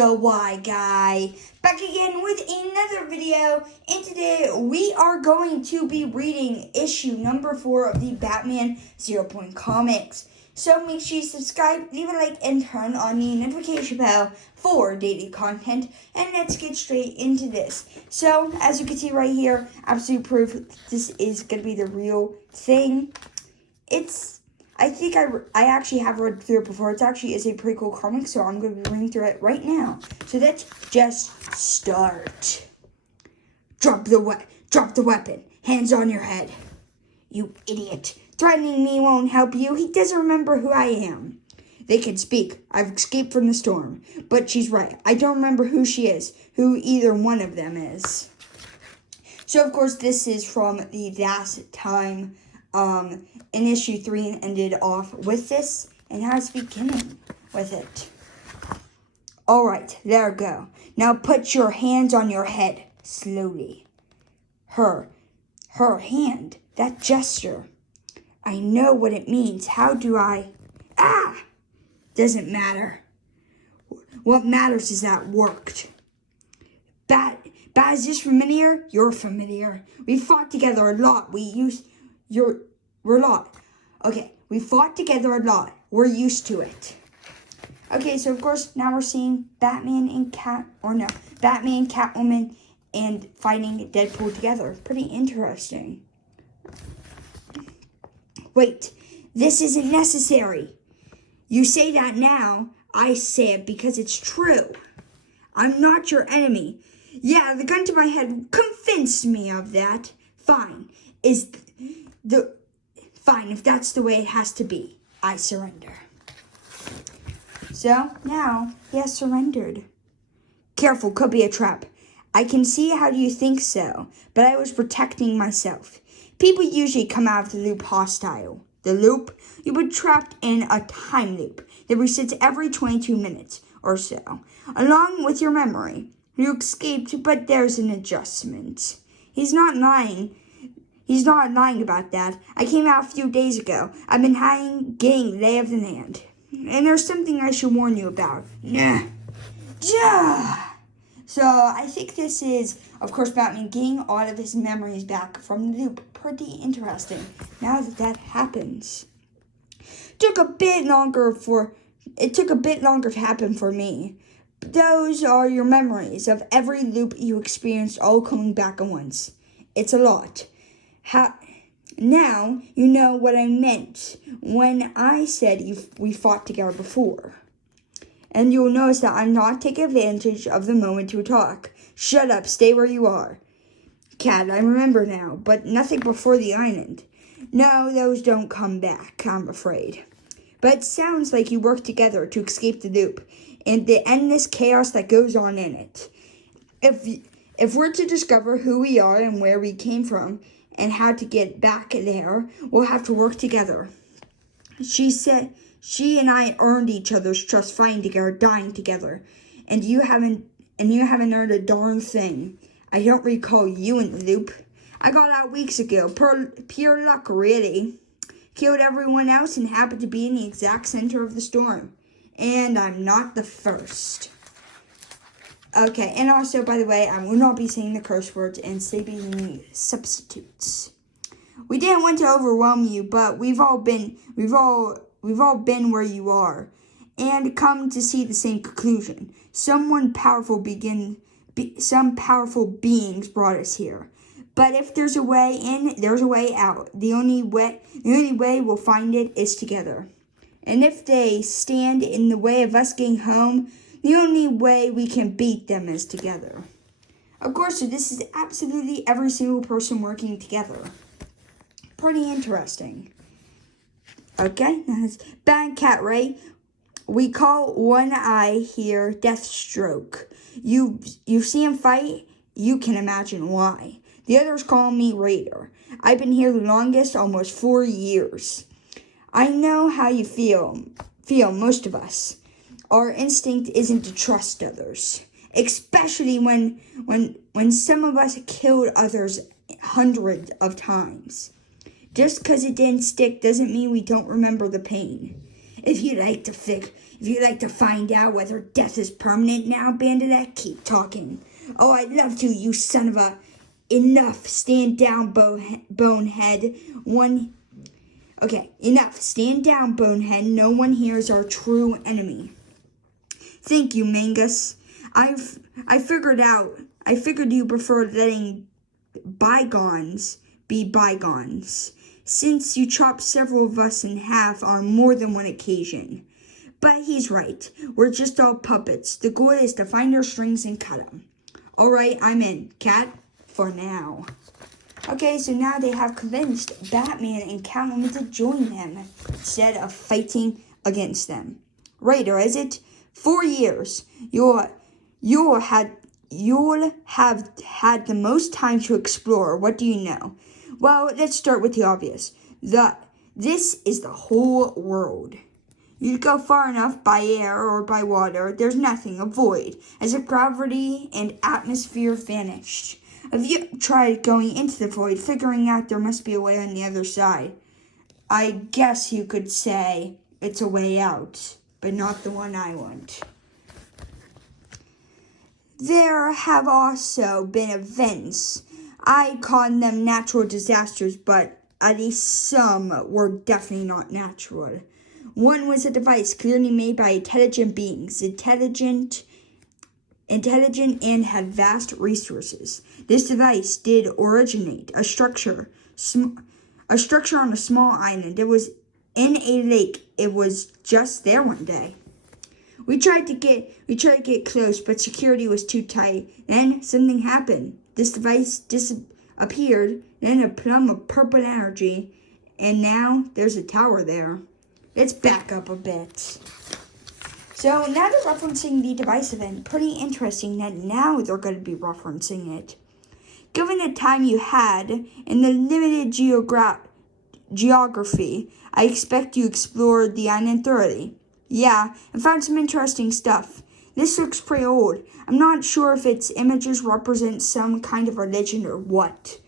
the Y Guy, back again with another video, and today we are going to be reading issue number 4 of the Batman 0 Point Comics. So make sure you subscribe, leave a like, and turn on the notification bell for daily content, and let's get straight into this. So, as you can see right here, absolute proof this is going to be the real thing. I think I actually have read through it before. It actually is a pretty cool comic, so I'm going to be reading through it right now. So let's just start. Drop the weapon. Hands on your head. You idiot. Threatening me won't help you. He doesn't remember who I am. They can speak. I've escaped from the storm. But she's right. I don't remember who she is, who either one of them is. So, of course, this is from the last time in issue 3 and ended off with this, and has beginning with it. Alright, there we go. Now put your hands on your head, slowly. Her hand, that gesture. I know what it means. How do I? Doesn't matter. What matters is that worked. Bat, is this familiar? You're familiar. We fought together a lot. We're a lot. Okay, we fought together a lot. We're used to it. Okay, so of course now we're seeing Batman, Catwoman, and fighting Deadpool together. Pretty interesting. Wait, this isn't necessary. You say that now. I say it because it's true. I'm not your enemy. Yeah, the gun to my head convinced me of that. Fine. Fine, if that's the way it has to be. I surrender. So, now, he has surrendered. Careful, could be a trap. I can see how you think so, but I was protecting myself. People usually come out of the loop hostile. The loop? You were trapped in a time loop that resets every 22 minutes or so. Along with your memory. You escaped, but there's an adjustment. He's not lying about that. I came out a few days ago. I've been getting the lay of the land. And there's something I should warn you about. Nah. So, I think this is, of course, Batman getting all of his memories back from the loop. Pretty interesting. Now that happens. It took a bit longer to happen for me. Those are your memories of every loop you experienced all coming back at once. It's a lot. Now you know what I meant when I said we fought together before. And you'll notice that I'm not taking advantage of the moment to talk. Shut up, stay where you are. Cat, I remember now, but nothing before the island. No, those don't come back, I'm afraid. But it sounds like you work together to escape the loop and the endless chaos that goes on in it. If we're to discover who we are and where we came from and how to get back there, we'll have to work together. She said she and I earned each other's trust, fighting together, dying together. And you haven't earned a darn thing. I don't recall you in the loop. I got out weeks ago. Pure luck, really. Killed everyone else and happened to be in the exact center of the storm. And I'm not the first. Okay, and also, by the way, I will not be saying the curse words and saying substitutes. We didn't want to overwhelm you, but we've all been where you are, and come to see the same conclusion. Some powerful beings brought us here. But if there's a way in, there's a way out. The only way we'll find it is together. And if they stand in the way of us getting home, the only way we can beat them is together. Of course, so this is absolutely every single person working together. Pretty interesting. Okay, that's Bad Cat Ray. We call one eye here Deathstroke. You see him fight, you can imagine why. The others call me Raider. I've been here the longest, almost 4 years. I know how you feel, most of us. Our instinct isn't to trust others, especially when some of us killed others hundreds of times. Just because it didn't stick doesn't mean we don't remember the pain. If you like to find out whether death is permanent now, Bandit, keep talking. Oh, I'd love to, you son of a... Enough. Stand down, bonehead. Enough. Stand down, bonehead. No one here is our true enemy. Thank you, Mangus. I figured you preferred letting bygones be bygones, since you chopped several of us in half on more than one occasion. But he's right. We're just all puppets. The goal is to find our strings and cut them. Alright, I'm in. Cat, for now. Okay, so now they have convinced Batman and Catwoman to join them instead of fighting against them. Raider, is it? 4 years. You'll have had the most time to explore. What do you know? Well, let's start with the obvious. This is the whole world. You'd go far enough by air or by water, there's nothing, a void, as if gravity and atmosphere vanished. Have you tried going into the void, figuring out there must be a way on the other side? I guess you could say it's a way out, but not the one I want. There have also been events. I call them natural disasters, but at least some were definitely not natural. One was a device clearly made by intelligent beings, intelligent and had vast resources. This device did originate a structure on a small island. It was in a lake. It was just there one day. We tried to get close, but security was too tight. Then something happened. This device disappeared, then a plum of purple energy, and now there's a tower there. Let's back up a bit. So now they're referencing the device event. Pretty interesting that now they're going to be referencing it. Given the time you had and the limited geography, I expect you explored the island thoroughly. Yeah, I found some interesting stuff. This looks pretty old. I'm not sure if its images represent some kind of religion or what,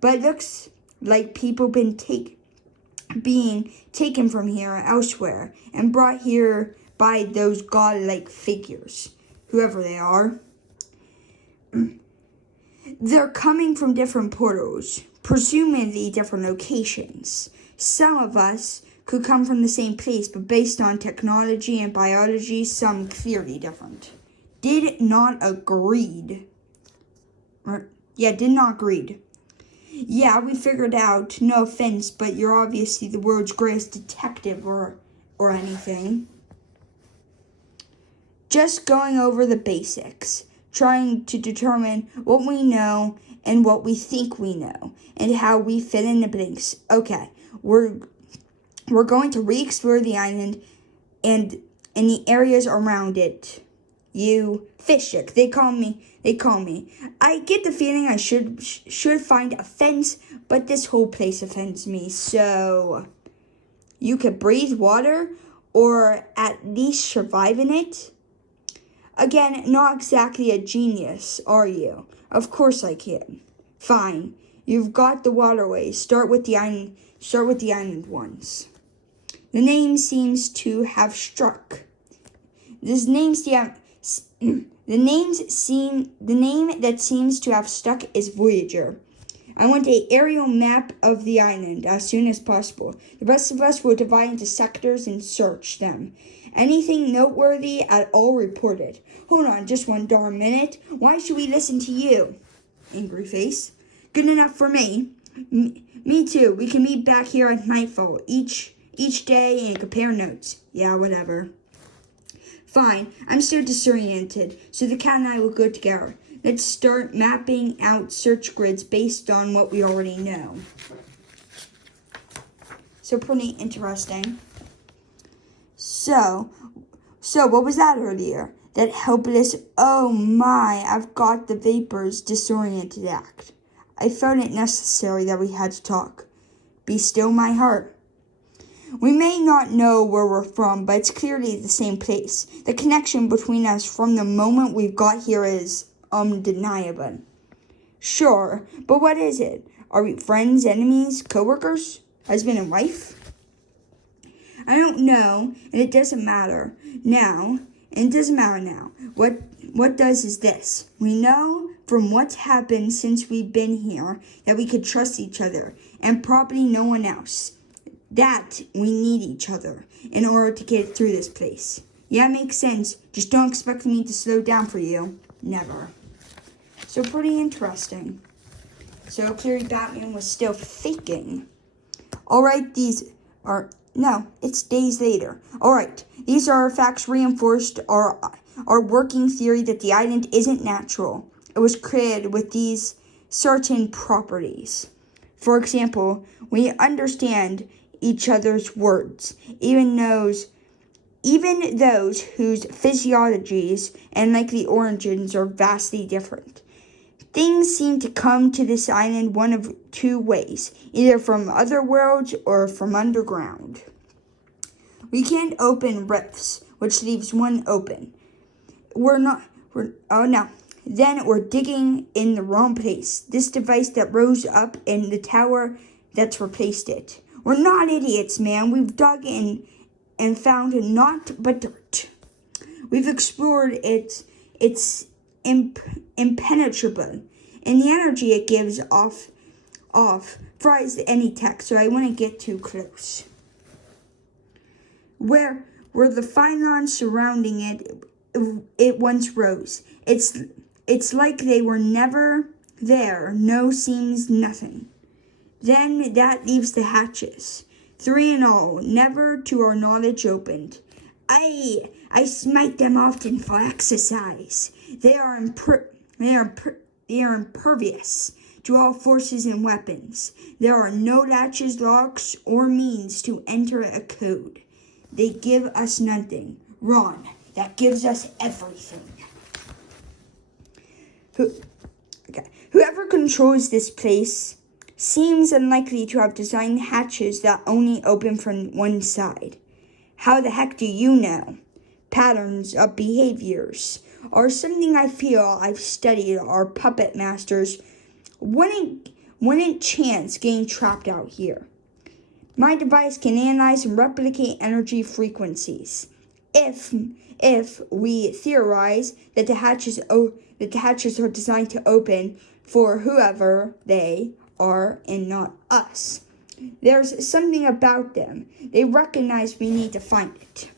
but it looks like people being taken from here elsewhere and brought here by those godlike figures, whoever they are. They're coming from different portals, presumably different locations. Some of us could come from the same place, but based on technology and biology, some clearly different. Did not agreed. Yeah, we figured out, no offense, but you're obviously the world's greatest detective or anything. Just going over the basics, trying to determine what we know and what we think we know, and how we fill in the blanks. Okay, we're going to re-explore the island and the areas around it. You Fishhook, they call me. I get the feeling I should find a fence, but this whole place offends me. So you could breathe water or at least survive in it. Again, not exactly a genius, are you? Of course I can. Fine. You've got the waterways. Start with the island ones. The name seems to have struck. The name that seems to have stuck is Voyager. I want an aerial map of the island as soon as possible. The rest of us will divide into sectors and search them. Anything noteworthy at all reported. Hold on just one darn minute. Why should we listen to you? Angry face. Good enough for me. Me too. We can meet back here at nightfall each day and compare notes. Yeah, whatever. Fine. I'm still disoriented, so the cat and I will go together. Let's start mapping out search grids based on what we already know. So pretty interesting. So what was that earlier? That helpless, oh my, I've got the vapors, disoriented act. I felt it necessary that we had to talk. Be still my heart. We may not know where we're from, but it's clearly the same place. The connection between us from the moment we've got here is undeniable. Sure, but what is it? Are we friends, enemies, co-workers, husband and wife? I don't know, and it doesn't matter now. What does is this. We know from what's happened since we've been here that we could trust each other and probably no one else. That we need each other in order to get through this place. Yeah, it makes sense. Just don't expect me to slow down for you. Never. So pretty interesting. So clearly Batman was still faking. Alright, no, it's days later. Alright, these artifacts reinforced our working theory that the island isn't natural. It was created with these certain properties. For example, we understand each other's words, even those whose physiologies and likely origins are vastly different. Things seem to come to this island one of two ways, either from other worlds or from underground. We can't open rifts, which leaves one open. Then we're digging in the wrong place. This device that rose up in the tower that's replaced it. We're not idiots, man. We've dug in and found naught but dirt. We've explored it. It's impenetrable, and the energy it gives off fries any tech, so I wouldn't get too close. Where the fine lines surrounding it once rose. It's like they were never there. No seems nothing. Then that leaves the hatches. 3 in all, never to our knowledge opened. I smite them often for exercise. They are impervious to all forces and weapons. There are no latches, locks, or means to enter a code. They give us nothing. Ron, that gives us everything. Whoever controls this place seems unlikely to have designed hatches that only open from one side. How the heck do you know? Patterns of behaviors are something I feel I've studied. Our puppet masters wouldn't chance getting trapped out here. My device can analyze and replicate energy frequencies. If we theorize that the hatches are designed to open for whoever they are and not us. There's something about them. They recognize we need to find it.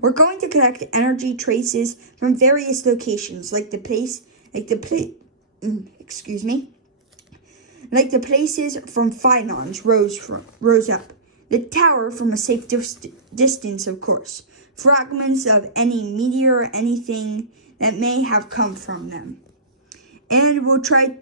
We're going to collect energy traces from various locations, like the places from Phylons rose up. The tower from a safe distance, of course. Fragments of any meteor or anything that may have come from them. And we'll try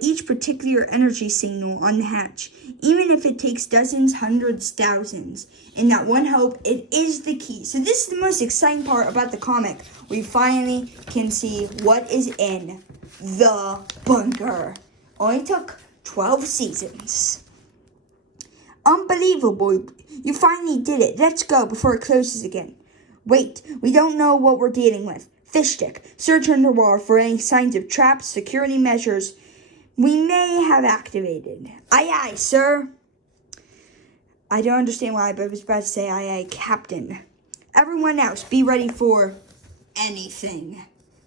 each particular energy signal on the hatch, even if it takes dozens, hundreds, thousands. And that one hope, it is the key. So this is the most exciting part about the comic. We finally can see what is in the bunker. Only took 12 seasons. Unbelievable. You finally did it. Let's go before it closes again. Wait, we don't know what we're dealing with. Fish stick. Search underwater for any signs of traps, security measures we may have activated. Aye, aye, sir. I don't understand why, but I was about to say aye, aye, Captain. Everyone else, be ready for anything.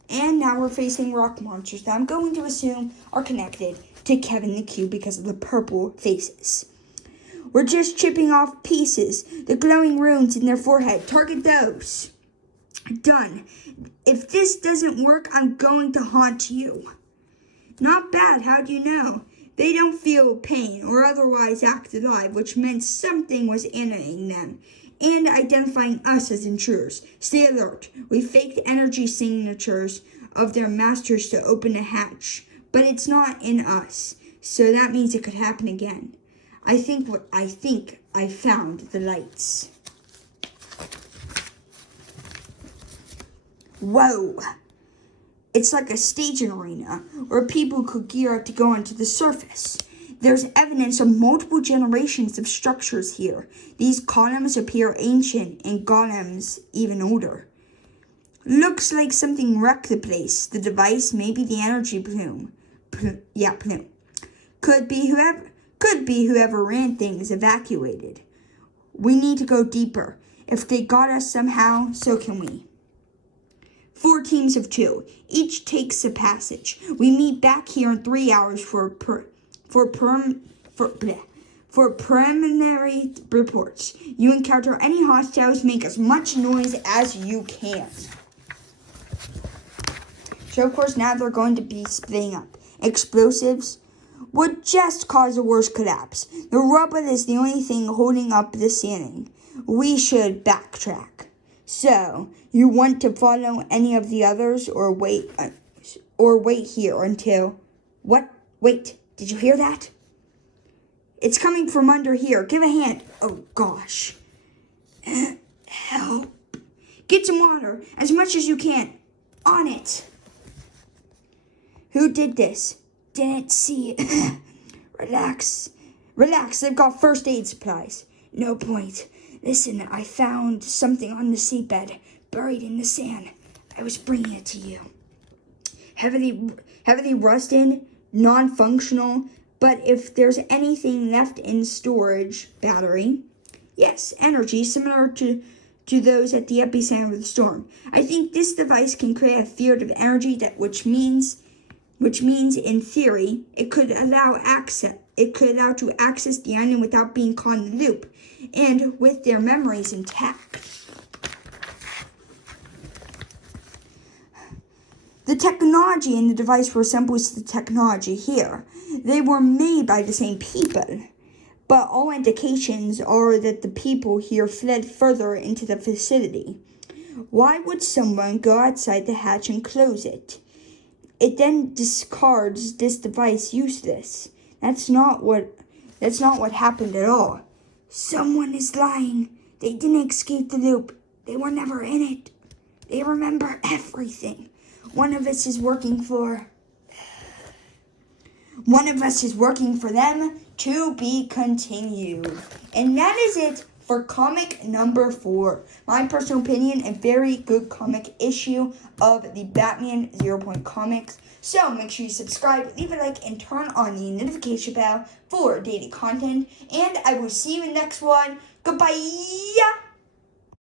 And now we're facing rock monsters that I'm going to assume are connected to Kevin the Cube because of the purple faces. We're just chipping off pieces, the glowing runes in their forehead. Target those. Done. If this doesn't work, I'm going to haunt you. Not bad, how do you know? They don't feel pain or otherwise act alive, which meant something was animating them and identifying us as intruders. Stay alert. We faked energy signatures of their masters to open a hatch, but it's not in us, so that means it could happen again. I think I found the lights. Whoa! It's like a staging arena where people could gear up to go onto the surface. There's evidence of multiple generations of structures here. These columns appear ancient and golems even older. Looks like something wrecked the place. The device, maybe the energy plume. Plume. Could be whoever ran things evacuated. We need to go deeper. If they got us somehow, so can we. 4 teams of 2. Each takes a passage. We meet back here in 3 hours for preliminary reports. You encounter any hostiles, make as much noise as you can. So of course now they're going to be splitting up. Explosives would just cause a worse collapse. The rubble is the only thing holding up the ceiling. We should backtrack. So, you want to follow any of the others or wait here until... What? Wait, did you hear that? It's coming from under here. Give a hand. Oh, gosh. Help. Get some water, as much as you can. On it. Who did this? Didn't see it. Relax. Relax, they've got first aid supplies. No point. Listen, I found something on the seabed, buried in the sand. I was bringing it to you. Heavily rusted, non-functional, but if there's anything left in storage, battery. Yes, energy, similar to those at the epicenter of the storm. I think this device can create a field of energy which means in theory it could allow to access the island without being caught in the loop, and with their memories intact. The technology in the device resembles the technology here. They were made by the same people, but all indications are that the people here fled further into the facility. Why would someone go outside the hatch and close it? It then discards this device useless. That's not what happened at all. Someone is lying. They didn't escape the loop. They were never in it. They remember everything. One of us is working for them, to be continued. And that is it for comic number 4. My personal opinion, a very good comic issue of the Batman 0 Point Comics. So make sure you subscribe, leave a like, and turn on the notification bell for daily content. And I will see you in the next one. Goodbye.